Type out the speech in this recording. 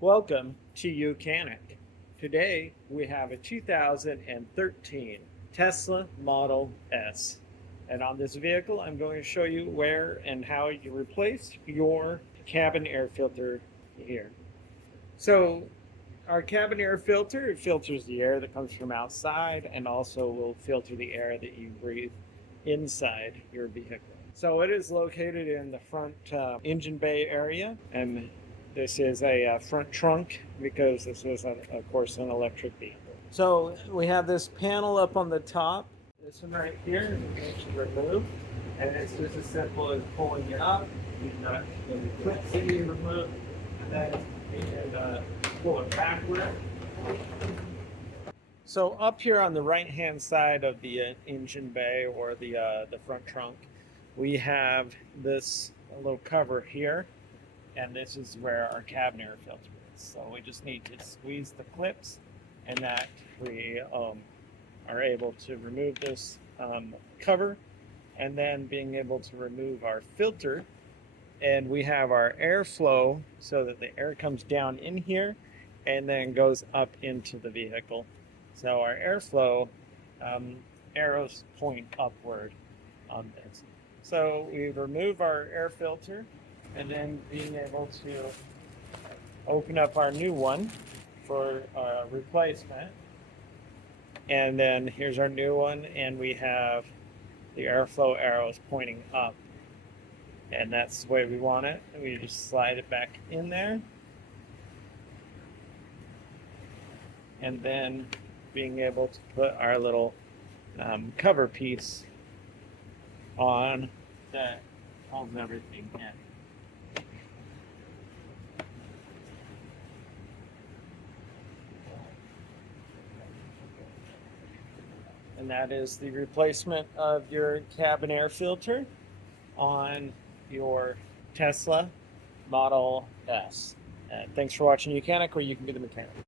Welcome to Ucanic. Today we have a 2013 Tesla Model S. And on this vehicle, I'm going to show you where and how you replace your cabin air filter here. So our cabin air filter, it filters the air that comes from outside and also will filter the air that you breathe inside your vehicle. So it is located in the front engine bay area, and this is a front trunk because this is, of course, an electric vehicle. So we have this panel up on the top. This one right here is going to remove, and it's just as simple as pulling it up. You've got the clips that you remove, and then you can pull it backward. So up here on the right-hand side of the engine bay or the front trunk, we have this little cover here, and this is where our cabin air filter is. So we just need to squeeze the clips, and that we are able to remove this cover, and then being able to remove our filter, and we have our airflow so that the air comes down in here and then goes up into the vehicle. So our airflow arrows point upward on this. So we remove our air filter, and then being able to open up our new one for replacement. And then here's our new one, and we have the airflow arrows pointing up. And that's the way we want it. And we just slide it back in there. And then being able to put our little cover piece on that holds everything in. And that is the replacement of your cabin air filter on your Tesla Model S. Thanks for watching Ucanic, where you can be the mechanic.